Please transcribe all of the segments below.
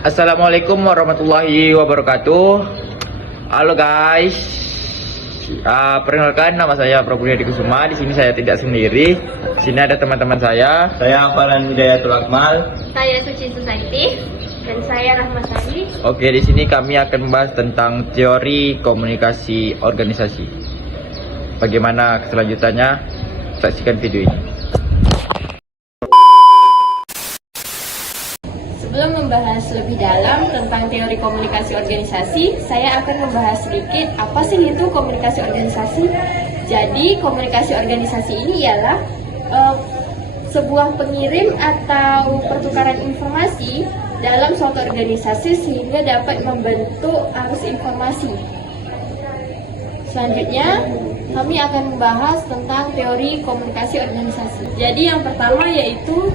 Assalamualaikum warahmatullahi wabarakatuh. Halo guys, perkenalkan nama saya Prabu Yadi Kusuma. Di sini saya tidak sendiri. Di sini ada teman-teman saya. Saya Farhan Hidayatul Akmal. Saya Suci Susaiti dan saya Rahma Sari. Oke, di sini kami akan membahas tentang teori komunikasi organisasi. Bagaimana keselanjutannya? Saksikan video ini. Sebelum membahas lebih dalam tentang teori komunikasi organisasi, saya akan membahas sedikit apa sih itu komunikasi organisasi. Jadi, komunikasi organisasi ini ialah sebuah pengirim atau pertukaran informasi dalam suatu organisasi sehingga dapat membentuk arus informasi. Selanjutnya, kami akan membahas tentang teori komunikasi organisasi. Jadi yang pertama yaitu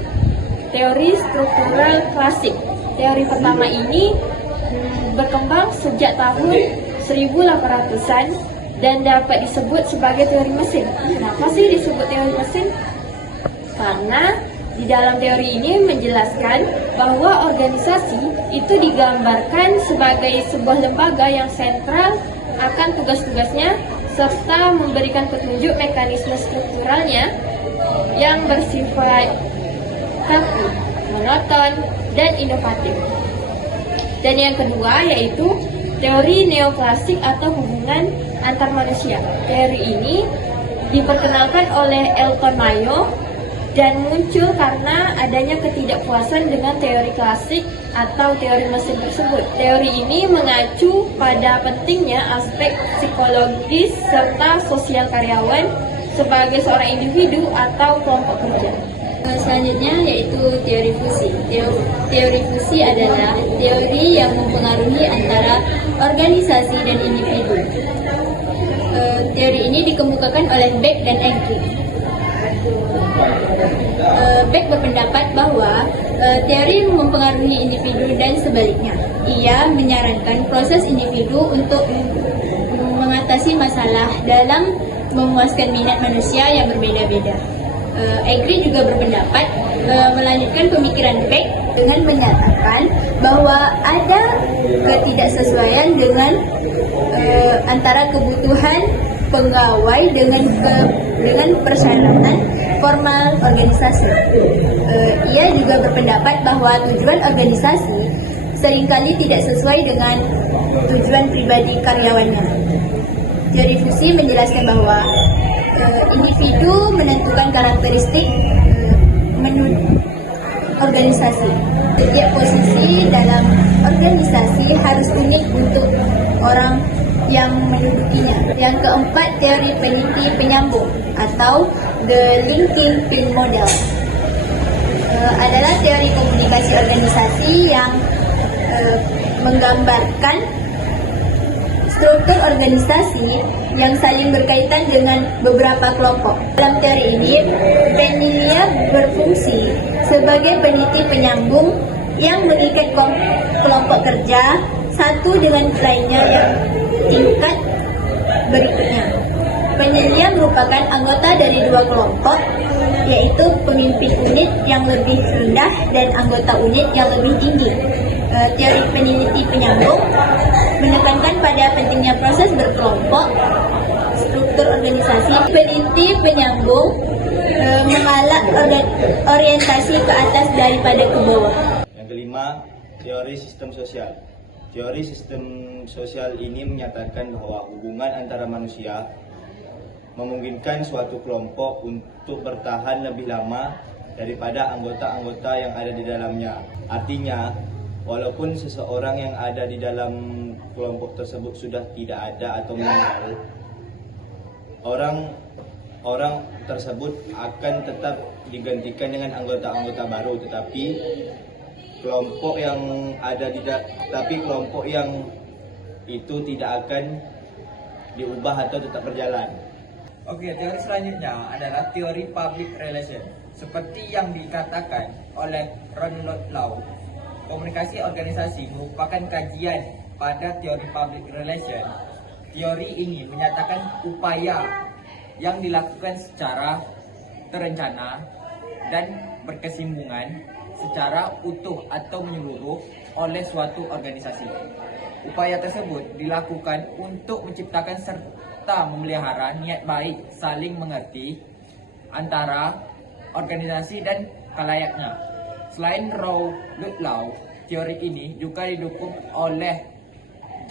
teori struktural klasik. Teori pertama ini berkembang sejak tahun 1800-an dan dapat disebut sebagai teori mesin. Kenapa sih disebut teori mesin? Karena di dalam teori ini menjelaskan bahwa organisasi itu digambarkan sebagai sebuah lembaga yang sentral akan tugas-tugasnya serta memberikan petunjuk mekanisme strukturalnya yang bersifat kaku, monoton, dan inovatif. Dan yang kedua yaitu teori neoklasik atau hubungan antar manusia. Teori ini diperkenalkan oleh Elton Mayo dan muncul karena adanya ketidakpuasan dengan teori klasik atau teori mesin tersebut. Teori ini mengacu pada pentingnya aspek psikologis serta sosial karyawan sebagai seorang individu atau kelompok kerja. Selanjutnya yaitu teori fusi. Teori fusi adalah teori yang mempengaruhi antara organisasi dan individu. Teori ini dikemukakan oleh Beck dan Egri. Beck berpendapat bahwa teori mempengaruhi individu dan sebaliknya. Ia menyarankan proses individu untuk mengatasi masalah dalam memuaskan minat manusia yang berbeda-beda. Egri juga berpendapat melanjutkan pemikiran Beck dengan menyatakan bahwa ada ketidaksesuaian dengan antara kebutuhan pegawai dengan persyaratan formal organisasi. Ia juga berpendapat bahwa tujuan organisasi seringkali tidak sesuai dengan tujuan pribadi karyawannya. Teori fusi menjelaskan bahwa individu menentukan karakteristik organisasi. Setiap posisi dalam organisasi harus unik untuk orang yang mendudukinya. Yang keempat, teori peniti penyambung atau the linking pin model adalah teori komunikasi organisasi yang menggambarkan struktur organisasi yang saling berkaitan dengan beberapa kelompok. Dalam teori ini, Pennilia berfungsi sebagai peniti penyambung yang mengikat kelompok kerja satu dengan lainnya yang tingkat berikutnya. Penyelia merupakan anggota dari dua kelompok, yaitu pemimpin unit yang lebih rendah dan anggota unit yang lebih tinggi. Teori peneliti penyambung menekankan pada pentingnya proses berkelompok, struktur organisasi. Peneliti penyambung mengalak orientasi ke atas daripada ke bawah. Yang kelima, teori sistem sosial. Teori sistem sosial ini menyatakan bahwa hubungan antara manusia memungkinkan suatu kelompok untuk bertahan lebih lama daripada anggota-anggota yang ada di dalamnya. Artinya, walaupun seseorang yang ada di dalam kelompok tersebut sudah tidak ada atau meninggal, orang tersebut akan tetap digantikan dengan anggota-anggota baru, tetapi kelompok yang itu tidak akan diubah atau tetap berjalan. Oke, teori selanjutnya adalah teori public relation. Seperti yang dikatakan oleh Ronald Law, komunikasi organisasi merupakan kajian pada teori public relation. Teori ini menyatakan upaya yang dilakukan secara terencana dan berkesinambungan secara utuh atau menyeluruh oleh suatu organisasi. Upaya tersebut dilakukan untuk menciptakan serta memelihara niat baik saling mengerti antara organisasi dan kalayaknya. Selain Rowland Law, teori ini juga didukung oleh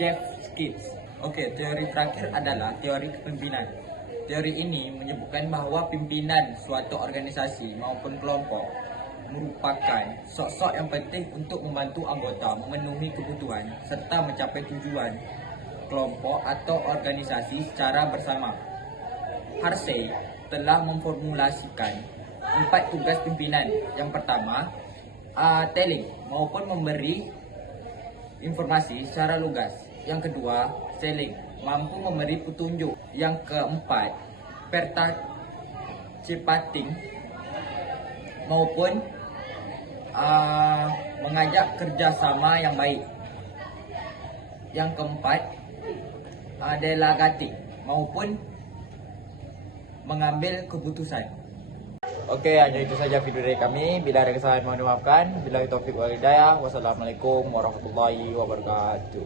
Jeff Schiff. Teori terakhir adalah teori kepemimpinan. Teori ini menyebutkan bahwa pimpinan suatu organisasi maupun kelompok merupakan sosok yang penting untuk membantu anggota memenuhi kebutuhan serta mencapai tujuan kelompok atau organisasi secara bersama. Harsey telah memformulasikan 4 tugas pimpinan. Yang pertama, telling maupun memberi informasi secara lugas. Yang kedua, selling, mampu memberi petunjuk. Yang keempat, participating maupun mengajak kerjasama yang baik. Yang keempat, delegating maupun mengambil keputusan. Hanya itu saja video dari kami. Bila ada kesalahan mohon dimaafkan. Billahi taufiq wal hidayah. Wassalamualaikum warahmatullahi wabarakatuh.